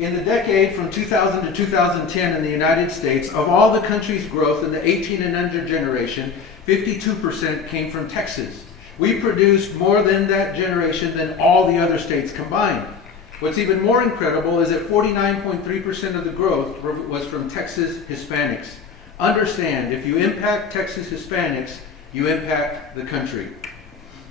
In the decade from 2000 to 2010 in the United States, of all the country's growth in the 18 and under generation, 52% came from Texas. We produced more than that generation than all the other states combined. What's even more incredible is that 49.3% of the growth was from Texas Hispanics. Understand, if you impact Texas Hispanics, you impact the country.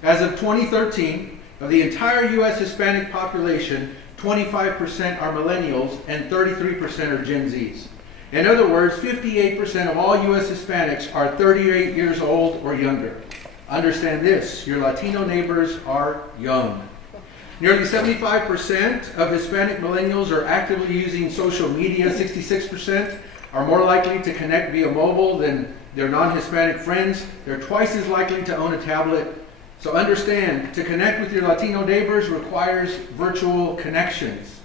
As of 2013, of the entire U.S. Hispanic population, 25% are millennials and 33% are Gen Zs. In other words, 58% of all U.S. Hispanics are 38 years old or younger. Understand this, your Latino neighbors are young. Nearly 75% of Hispanic millennials are actively using social media. 66% are more likely to connect via mobile than their non-Hispanic friends. They're twice as likely to own a tablet. So understand, to connect with your Latino neighbors requires virtual connections.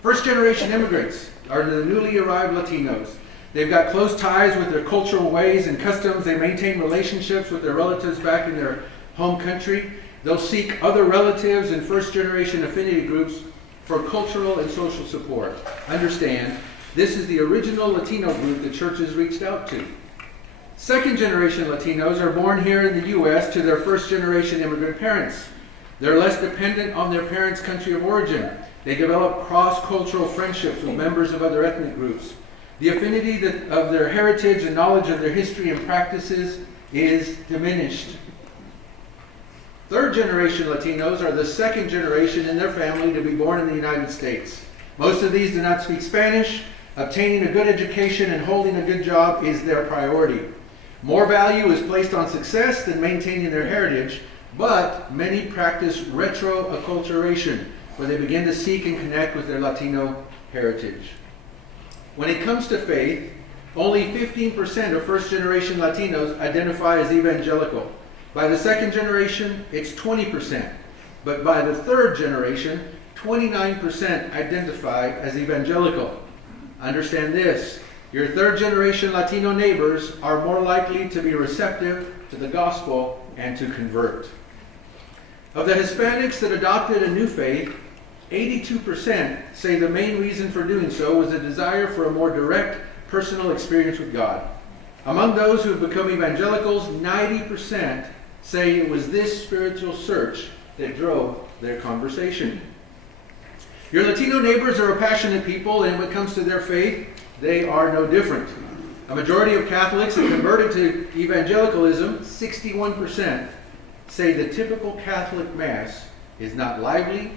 First-generation immigrants are the newly arrived Latinos. They've got close ties with their cultural ways and customs. They maintain relationships with their relatives back in their home country. They'll seek other relatives and first-generation affinity groups for cultural and social support. Understand, this is the original Latino group the churches reached out to. Second-generation Latinos are born here in the U.S. to their first-generation immigrant parents. They're less dependent on their parents' country of origin. They develop cross-cultural friendships with members of other ethnic groups. The affinity of their heritage and knowledge of their history and practices is diminished. Third-generation Latinos are the second generation in their family to be born in the United States. Most of these do not speak Spanish. Obtaining a good education and holding a good job is their priority. More value is placed on success than maintaining their heritage, but many practice retro-acculturation, where they begin to seek and connect with their Latino heritage. When it comes to faith, only 15% of first-generation Latinos identify as evangelical. By the second generation, it's 20%. But by the third generation, 29% identify as evangelical. Understand this, your third-generation Latino neighbors are more likely to be receptive to the gospel and to convert. Of the Hispanics that adopted a new faith, 82% say the main reason for doing so was a desire for a more direct personal experience with God. Among those who have become evangelicals, 90% say it was this spiritual search that drove their conversation. Your Latino neighbors are a passionate people, and when it comes to their faith, they are no different. A majority of Catholics that converted to evangelicalism, 61%, say the typical Catholic Mass is not lively,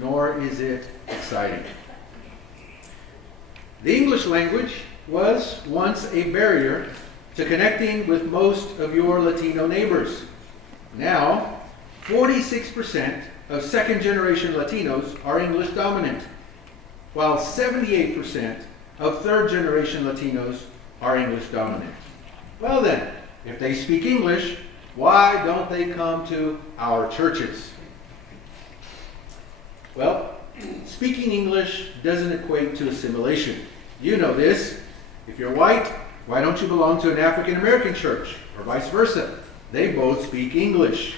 nor is it exciting. The English language was once a barrier to connecting with most of your Latino neighbors. Now, 46% of second-generation Latinos are English dominant, while 78% of third-generation Latinos are English dominant. Well then, if they speak English, why don't they come to our churches? Well, speaking English doesn't equate to assimilation. You know this. If you're white, why don't you belong to an African American church, or vice versa? They both speak English.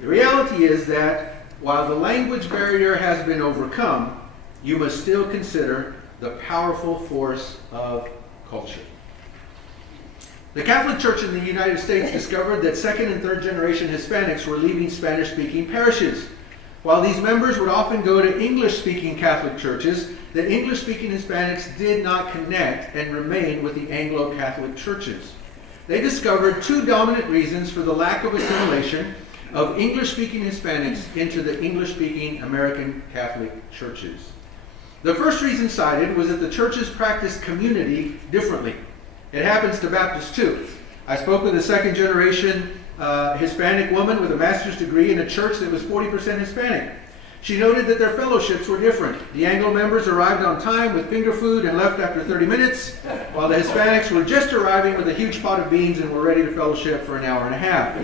The reality is that while the language barrier has been overcome, you must still consider the powerful force of culture. The Catholic Church in the United States discovered that second and third generation Hispanics were leaving Spanish-speaking parishes. While these members would often go to English-speaking Catholic churches, the English-speaking Hispanics did not connect and remain with the Anglo-Catholic churches. They discovered two dominant reasons for the lack of assimilation of English-speaking Hispanics into the English-speaking American Catholic churches. The first reason cited was that the churches practiced community differently. It happens to Baptists too. I spoke with a second-generation Hispanic woman with a master's degree in a church that was 40% Hispanic. She noted that their fellowships were different. The Anglo members arrived on time with finger food and left after 30 minutes, while the Hispanics were just arriving with a huge pot of beans and were ready to fellowship for an hour and a half.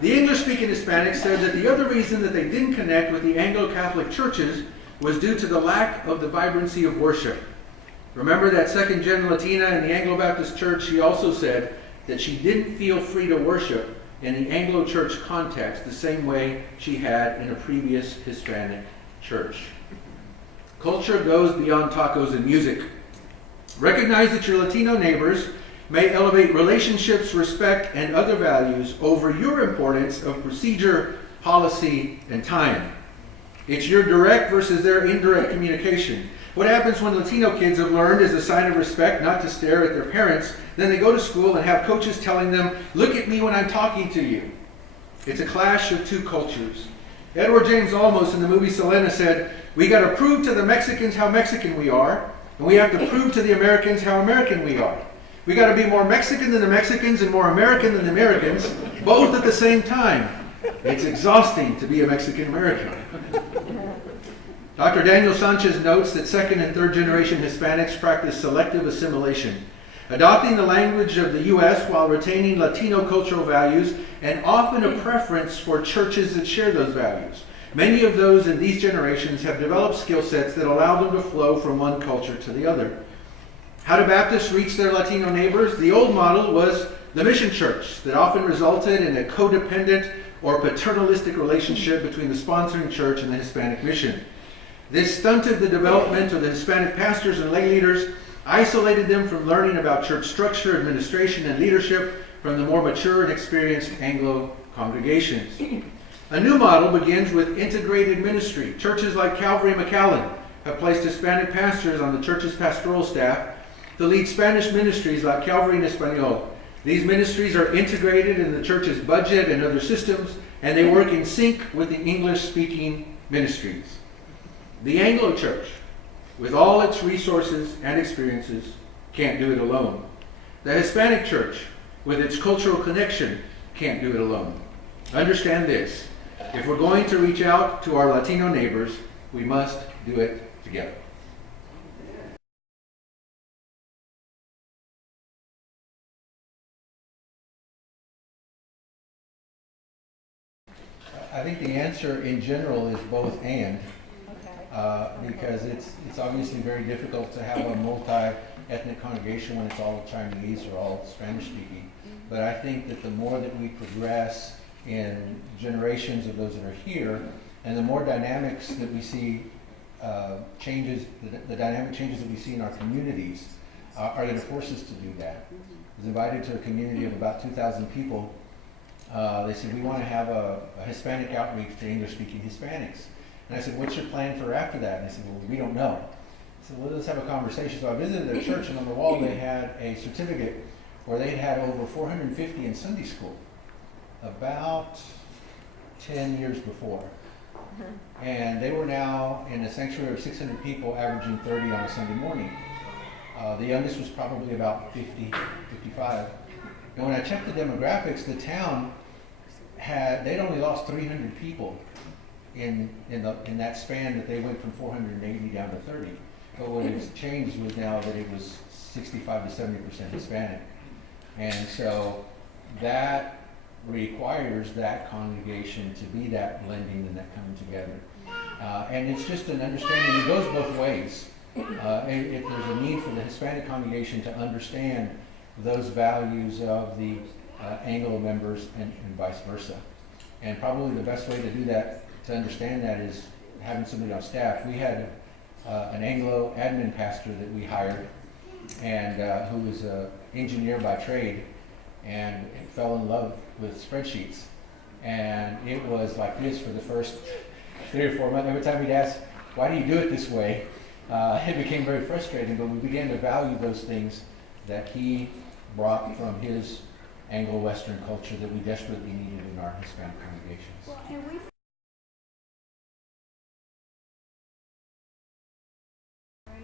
The English-speaking Hispanics said that the other reason that they didn't connect with the Anglo-Catholic churches was due to the lack of the vibrancy of worship. Remember that second-gen Latina in the Anglo-Baptist church, she also said that she didn't feel free to worship in the Anglo church context the same way she had in a previous Hispanic church. Culture goes beyond tacos and music. Recognize that your Latino neighbors may elevate relationships, respect, and other values over your importance of procedure, policy, and time. It's your direct versus their indirect communication. What happens when Latino kids have learned as a sign of respect not to stare at their parents, then they go to school and have coaches telling them, "Look at me when I'm talking to you." It's a clash of two cultures. Edward James Olmos in the movie Selena said, "We got to prove to the Mexicans how Mexican we are, and we have to prove to the Americans how American we are. We got to be more Mexican than the Mexicans and more American than the Americans, both at the same time. It's exhausting to be a Mexican American." Dr. Daniel Sanchez notes that second and third generation Hispanics practice selective assimilation, adopting the language of the U.S. while retaining Latino cultural values and often a preference for churches that share those values. Many of those in these generations have developed skill sets that allow them to flow from one culture to the other. How do Baptists reach their Latino neighbors? The old model was the mission church that often resulted in a codependent or paternalistic relationship between the sponsoring church and the Hispanic mission. This stunted the development of the Hispanic pastors and lay leaders, isolated them from learning about church structure, administration, and leadership from the more mature and experienced Anglo congregations. A new model begins with integrated ministry. Churches like Calvary McAllen have placed Hispanic pastors on the church's pastoral staff to lead Spanish ministries like Calvary en Espanol. These ministries are integrated in the church's budget and other systems, and they work in sync with the English-speaking ministries. The Anglo church, with all its resources and experiences, can't do it alone. The Hispanic church, with its cultural connection, can't do it alone. Understand this: if we're going to reach out to our Latino neighbors, we must do it together. I think the answer in general is both and. Because it's obviously very difficult to have a multi-ethnic congregation when it's all Chinese or all Spanish speaking. But I think that the more that we progress in generations of those that are here, and the more dynamics that we see changes, the dynamic changes that we see in our communities are going to force us to do that. I was invited to a community of about 2,000 people. They said, "We want to have a Hispanic outreach to English-speaking Hispanics." And I said, "What's your plan for after that?" And they said, "Well, we don't know." I said, "Well, let's have a conversation." So I visited their church, and on the wall they had a certificate where they had over 450 in Sunday school about 10 years before. And they were now in a sanctuary of 600 people, averaging 30 on a Sunday morning. The youngest was probably about 50, 55. And when I checked the demographics, the town they'd only lost 300 people in that span that they went from 480 down to 30. But what has changed was now that it was 65 to 70% Hispanic. And so that requires that congregation to be that blending and that coming together. And it's just an understanding, it goes both ways. If there's a need for the Hispanic congregation to understand those values of the Anglo members and vice versa. And probably the best way to do that, to understand that, is having somebody on staff. We had an Anglo admin pastor that we hired, and who was an engineer by trade, and fell in love with spreadsheets. And it was like this for the first 3 or 4 months. Every time we'd ask, "Why do you do it this way?" It became very frustrating, but we began to value those things that he brought from his Anglo-Western culture that we desperately needed in our Hispanic congregations. Well, and we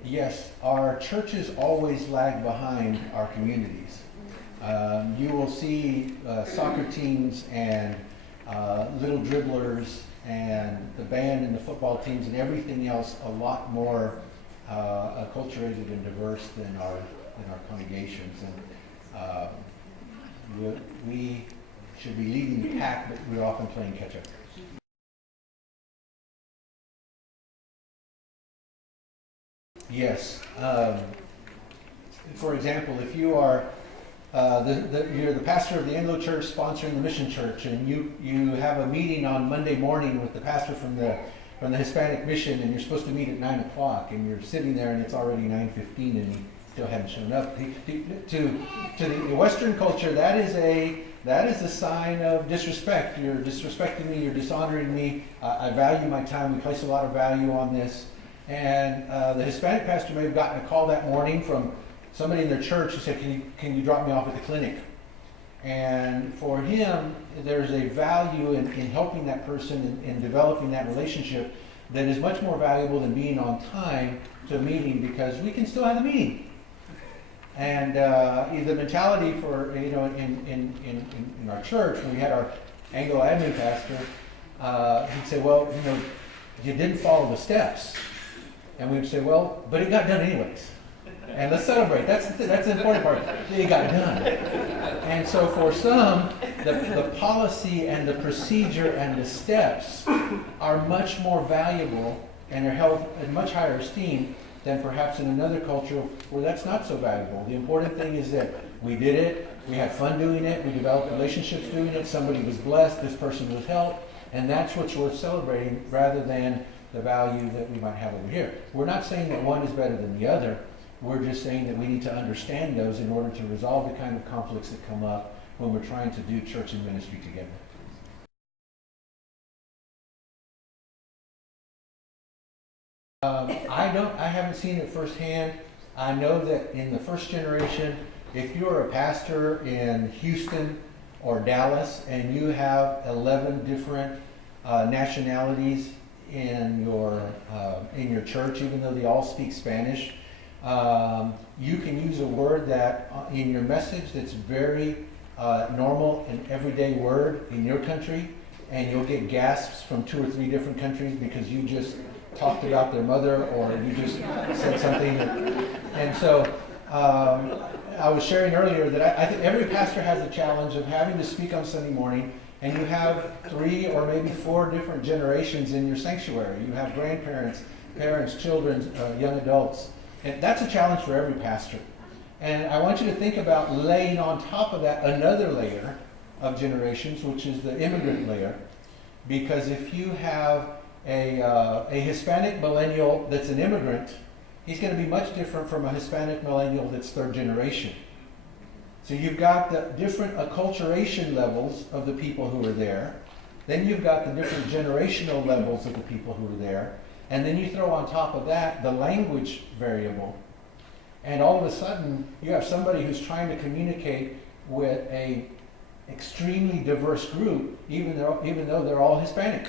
Yes, our churches always lag behind our communities. You will see soccer teams and little dribblers and the band and the football teams and everything else a lot more acculturated and diverse than our congregations. And we should be leading the pack, but we're often playing catch up. Yes. For example, if you are you're the pastor of the Anglo Church sponsoring the Mission Church, and you have a meeting on Monday morning with the pastor from the from the Hispanic mission, and you're supposed to meet at 9 o'clock, and you're sitting there and it's already 9:15 and you still haven't shown up. To the Western culture, that is a sign of disrespect. You're disrespecting me, you're dishonoring me. I value my time, we place a lot of value on this. And the Hispanic pastor may have gotten a call that morning from somebody in their church who said, can you drop me off at the clinic? And for him, there's a value in helping that person in developing that relationship that is much more valuable than being on time to a meeting, because we can still have the meeting. And the mentality for, in our church, when we had our Anglo admin pastor, he'd say, well, you didn't follow the steps. And we'd say, well, but it got done anyways. And let's celebrate. That's the important part. It got done. And so for some, the policy and the procedure and the steps are much more valuable and are held in much higher esteem than perhaps in another culture where that's not so valuable. The important thing is that we did it, we had fun doing it, we developed relationships doing it, somebody was blessed, this person was helped, and that's what's worth celebrating rather than the value that we might have over here. We're not saying that one is better than the other. We're just saying that we need to understand those in order to resolve the kind of conflicts that come up when we're trying to do church and ministry together. I haven't seen it firsthand. I know that in the first generation, if you're a pastor in Houston or Dallas and you have 11 different nationalities in your church, even though they all speak Spanish, you can use a word that in your message that's very normal and everyday word in your country, and you'll get gasps from 2 or 3 different countries because you just talked about their mother or you just said something. And so I was sharing earlier that I think every pastor has the challenge of having to speak on Sunday morning, and you have 3 or maybe 4 different generations in your sanctuary. You have grandparents, parents, children, young adults. And that's a challenge for every pastor. And I want you to think about laying on top of that another layer of generations, which is the immigrant layer. Because if you have a Hispanic millennial that's an immigrant, he's going to be much different from a Hispanic millennial that's 3rd generation. So you've got the different acculturation levels of the people who are there. Then you've got the different generational levels of the people who are there. And then you throw on top of that the language variable. And all of a sudden, you have somebody who's trying to communicate with a extremely diverse group, even though they're all Hispanic.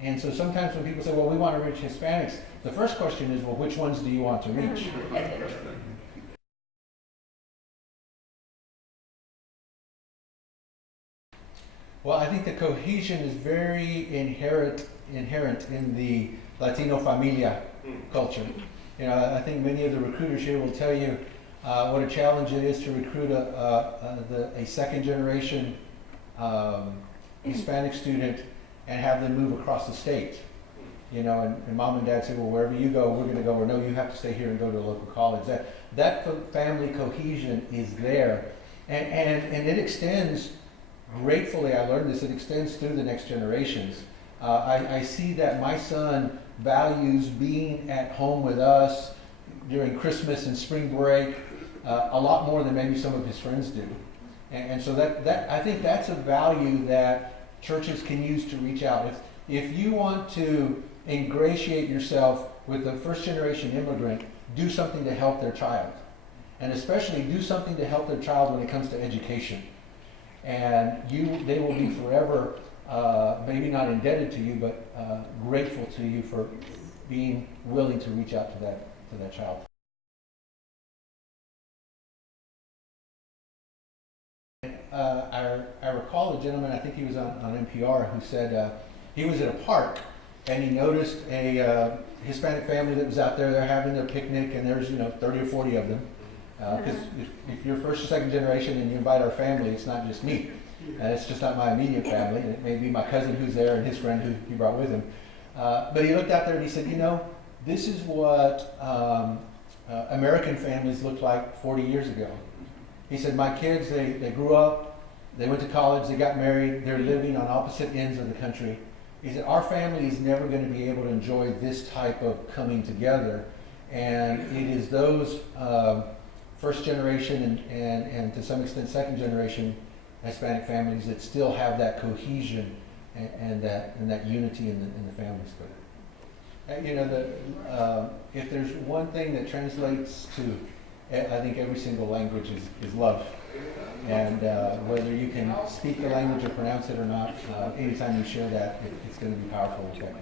And so sometimes when people say, well, we want to reach Hispanics, the first question is, well, which ones do you want to reach? Well, I think the cohesion is very inherent in the Latino familia culture. I think many of the recruiters here will tell you what a challenge it is to recruit a second generation Hispanic student and have them move across the state. And mom and dad say, well, wherever you go, we're going to go, or no, you have to stay here and go to a local college. That family cohesion is there, and it extends. Gratefully, I learned this, it extends through the next generations. I see that my son values being at home with us during Christmas and spring break a lot more than maybe some of his friends do. And so that I think that's a value that churches can use to reach out. If you want to ingratiate yourself with the first generation immigrant, do something to help their child. And especially do something to help their child when it comes to education. And they will be forever, maybe not indebted to you, but grateful to you for being willing to reach out to that child. I recall a gentleman, I think he was on NPR, who said he was at a park and he noticed a Hispanic family that was out there. They're having their picnic, and there's 30 or 40 of them. Because if you're first or second generation and you invite our family, it's not just me. And it's just not my immediate family. It may be my cousin who's there and his friend who he brought with him. But he looked out there and he said, this is what American families looked like 40 years ago. He said, my kids, they grew up, they went to college, they got married, they're living on opposite ends of the country. is that our family is never going to be able to enjoy this type of coming together. And it is those first generation and to some extent second generation Hispanic families that still have that cohesion and that unity in the families. You know, if there's one thing that translates to, I think every single language is love. And whether you can speak the language or pronounce it or not, anytime you share that, it's going to be powerful and effective.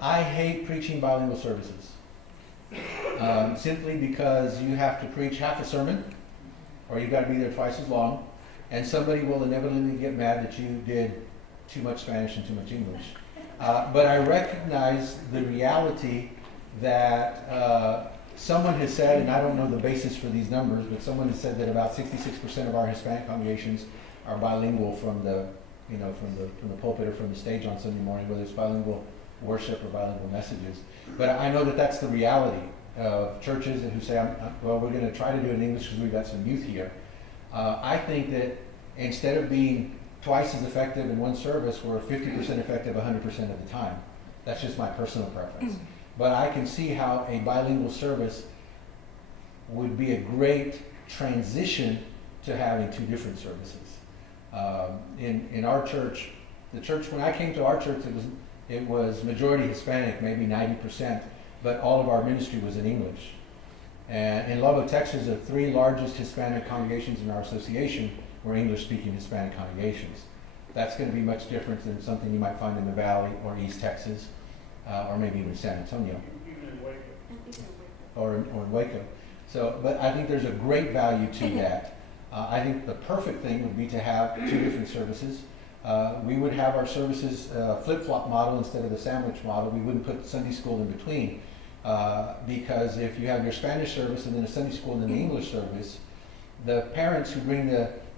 I hate preaching bilingual services. Simply because you have to preach half a sermon, or you've got to be there twice as long, and somebody will inevitably get mad that you did too much Spanish and too much English. But I recognize the reality that someone has said, and I don't know the basis for these numbers, but someone has said that about 66% of our Hispanic congregations are bilingual from the pulpit or from the stage on Sunday morning, whether it's bilingual worship or bilingual messages. But I know that that's the reality of churches who say, well, we're going to try to do it in English because we've got some youth here. I think that instead of being twice as effective in one service, we're 50% effective 100% of the time. That's just my personal preference. But I can see how a bilingual service would be a great transition to having two different services. In our church, the church, when I came to our church, it was majority Hispanic, maybe 90%, but all of our ministry was in English. And in Lubbock, Texas, the three largest Hispanic congregations in our association were English-speaking Hispanic congregations. That's going to be much different than something you might find in the Valley or East Texas, or maybe even San Antonio. Even in Waco. Or in Waco. So, but I think there's a great value to that. I think the perfect thing would be to have two different services. We would have our services flip-flop model instead of the sandwich model. We wouldn't put Sunday school in between. Because if you have your Spanish service and then a Sunday school and then the English service, the parents who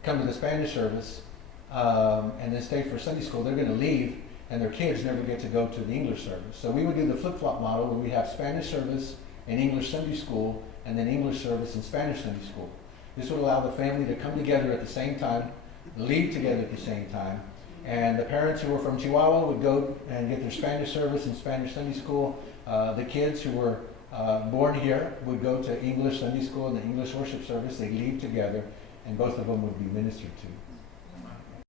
come to the Spanish service and then stay for Sunday school, they're going to leave and their kids never get to go to the English service. So we would do the flip-flop model where we have Spanish service and English Sunday school and then English service and Spanish Sunday school. This would allow the family to come together at the same time, leave together at the same time, and the parents who were from Chihuahua would go and get their Spanish service and Spanish Sunday school. The kids who were born here would go to English Sunday school and the English worship service. They'd leave together, and both of them would be ministered to.